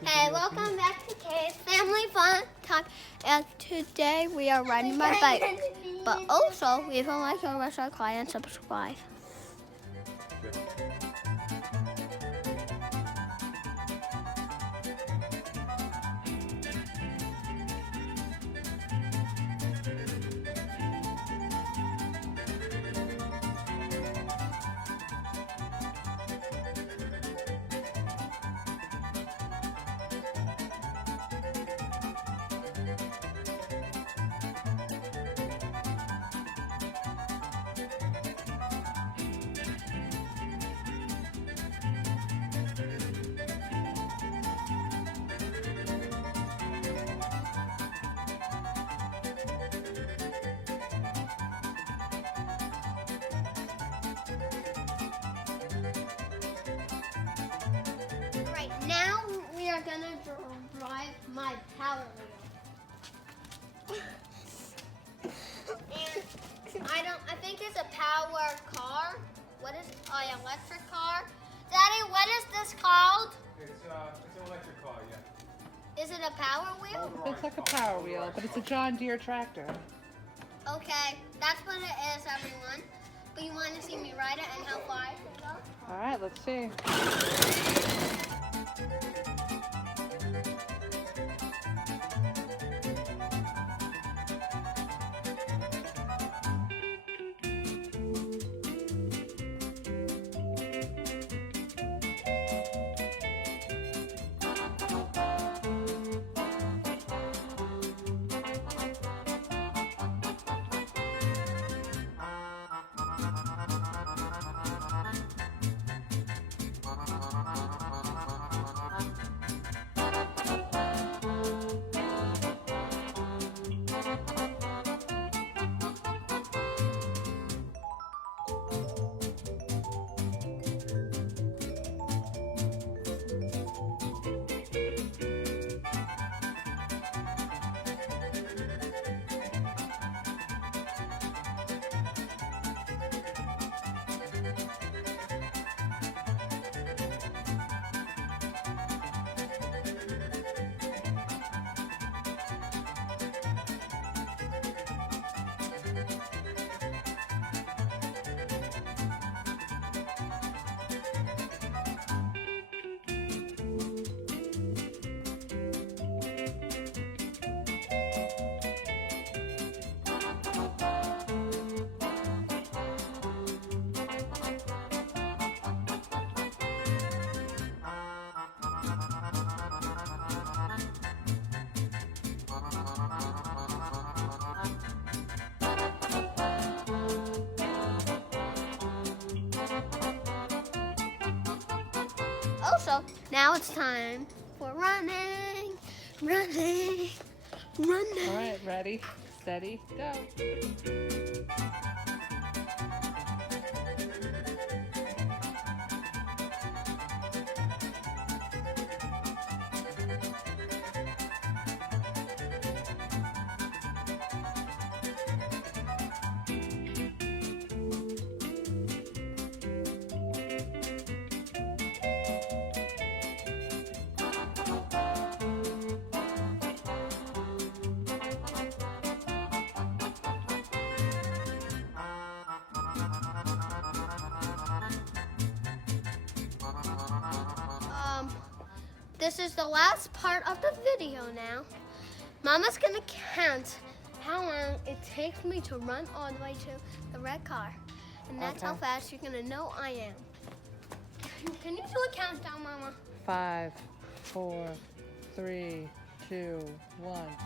Hey, welcome back to Kay's Family Fun Time. And today we are riding my bike. But also, leave a like on our quiet and subscribe. Now we are gonna drive my Power Wheel. And I think it's a power car. What is, electric car? Daddy, what is this called? It's an electric car, yeah. Is it a Power Wheel? It's like a Power Wheel, but it's a John Deere tractor. Okay, that's what it is, everyone. But you want to see me ride it and how far I can go? All right, let's see. Also, now it's time for running. All right, ready, steady, go. This is the last part of the video now. Mama's gonna count how long it takes me to run all the way to the red car. And that's how fast you're gonna know I am. Can you do a countdown, Mama? 5, 4, 3, 2, 1.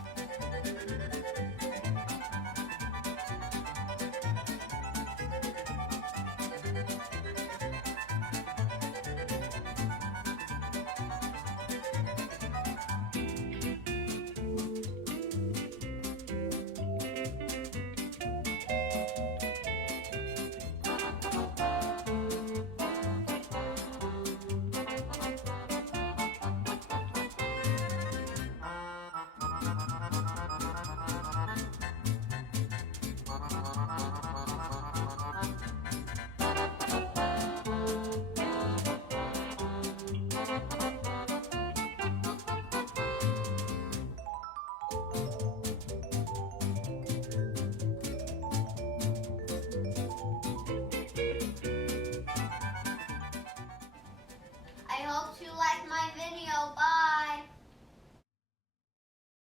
hope you like my video. Bye.